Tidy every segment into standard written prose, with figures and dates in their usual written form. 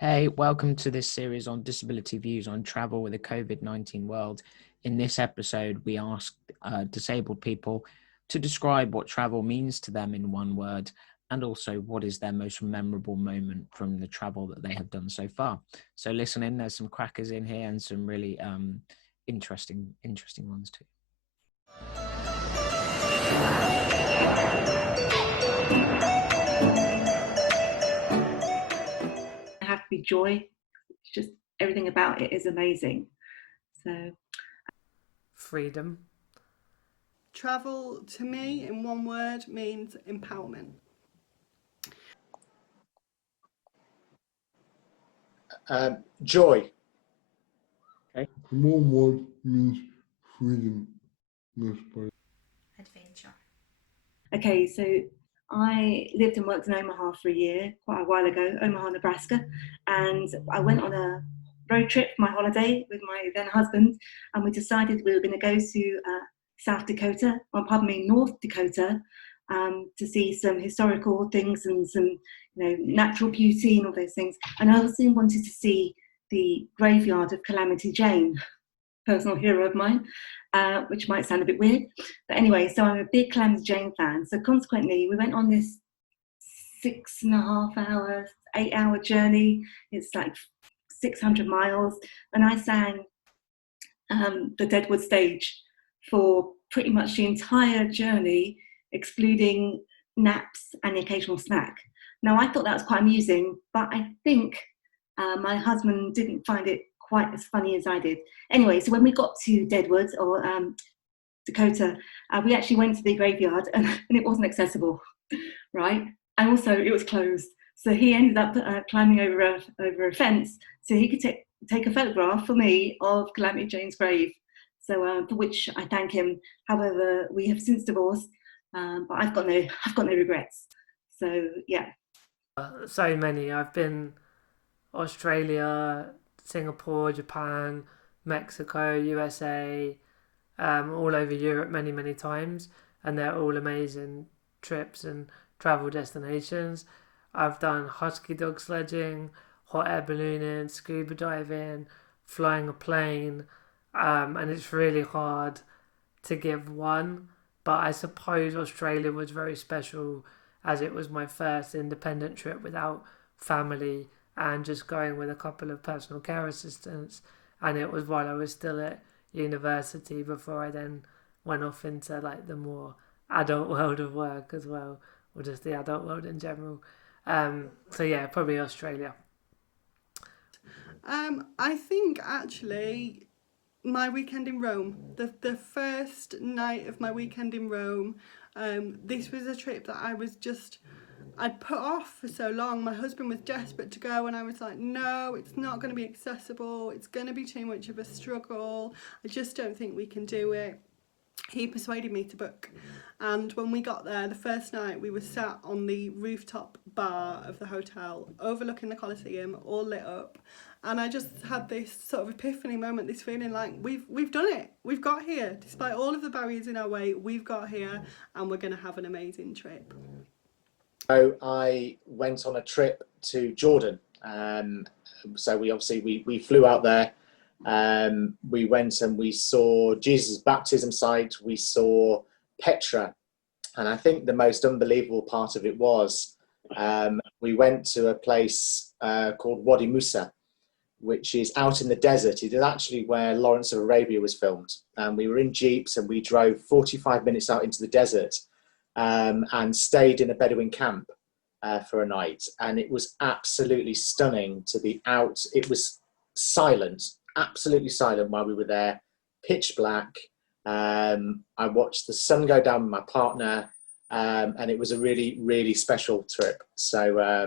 Hey, welcome to this series on disability views on travel with the COVID-19 world. In this episode, we asked disabled people to describe what travel means to them in one word, and also what is their most memorable moment from the travel that they have done so far. So listen in, there's some crackers in here and some really interesting ones too. Have to be joy. It's just everything about it is amazing. So Freedom. Travel to me in one word means empowerment. Joy. Okay. One word means freedom. Adventure. okay, so I lived and worked in Omaha for a year, quite a while ago, Omaha, Nebraska, and I went on a road trip for my holiday with my then husband, and we decided we were going to go to South Dakota, or pardon me, North Dakota, to see some historical things and some, natural beauty and all those things. And I also wanted to see the graveyard of Calamity Jane, personal hero of mine, which might sound a bit weird. But anyway, so I'm a big Calamity Jane fan. So consequently, we went on this 6.5 hour, 8 hour journey. It's like 600 miles. And I sang the Deadwood stage for pretty much the entire journey, excluding naps and the occasional snack. Now, I thought that was quite amusing, but I think my husband didn't find it quite as funny as I did. Anyway, so when we got to Deadwood or Dakota, we actually went to the graveyard and it wasn't accessible, right? And also it was closed. So he ended up climbing over a fence so he could take a photograph for me of Calamity Jane's grave. So for which I thank him. However, we have since divorced, but I've got no regrets. So yeah. So many. I've been Australia, Singapore, Japan, Mexico, USA, all over Europe many times, and they're all amazing trips and travel destinations. I've done husky dog sledging, hot air ballooning, scuba diving, flying a plane, and it's really hard to give one. But I suppose Australia was very special as it was my first independent trip without family and just going with a couple of personal care assistants. And it was while I was still at university before I then went off into like the more adult world of work as well, or just the adult world in general. So yeah, probably Australia. I think actually my weekend in Rome, the first night of my weekend in Rome, this was a trip that I'd put off for so long. My husband was desperate to go and I was like, no, it's not going to be accessible. It's going to be too much of a struggle. I just don't think we can do it. He persuaded me to book. And when we got there, the first night, we were sat on the rooftop bar of the hotel, overlooking the Colosseum, all lit up. And I just had this sort of epiphany moment, this feeling like we've done it. We've got here. Despite all of the barriers in our way, we've got here and we're going to have an amazing trip. So I went on a trip to Jordan. So we flew out there. We went and we saw Jesus' baptism site. We saw Petra. And I think the most unbelievable part of it was we went to a place called Wadi Musa, which is out in the desert. It is actually where Lawrence of Arabia was filmed. We were in jeeps and we drove 45 minutes out into the desert and stayed in a Bedouin camp for a night. And it was absolutely stunning to be out. It was silent, absolutely silent while we were there, pitch black. I watched the sun go down with my partner, and it was a really special trip. So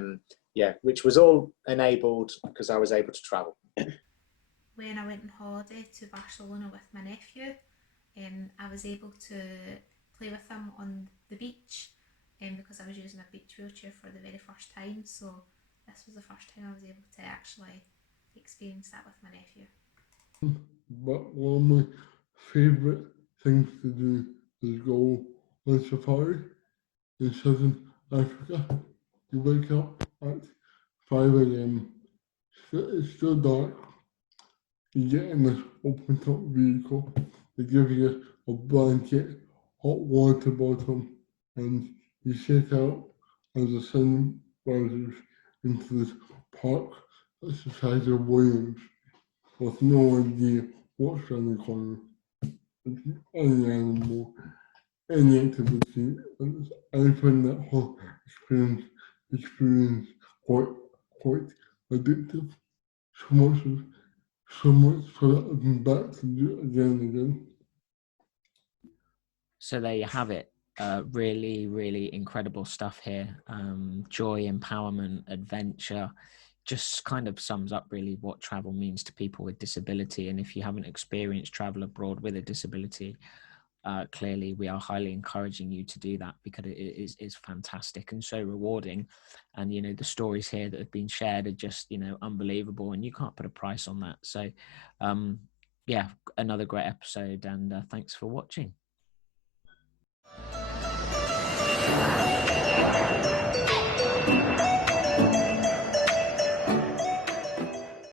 yeah, which was all enabled because I was able to travel. When I went on holiday to Barcelona with my nephew, I was able to play with him on the beach because I was using a beach wheelchair for the very first time. So this was the first time I was able to actually experience that with my nephew. But one of my favourite things to do is go on safari in southern Africa. You wake up at 5 a.m. it's still dark. You get in this open top vehicle. They give you a blanket, hot water bottle, and you sit out as the sun rises into this park that's the size of Williams, with no idea what's around the corner. It's any animal, any activity, and I find that whole experience quite addictive. So much, so much so that I'm back to do it again and again. So there you have it. Really, really incredible stuff here. Joy, empowerment, adventure, just kind of sums up really what travel means to people with disability. And if you haven't experienced travel abroad with a disability, clearly we are highly encouraging you to do that, because it is fantastic and so rewarding. And you know, the stories here that have been shared are just, you know, unbelievable, and you can't put a price on that. So yeah, another great episode, and thanks for watching.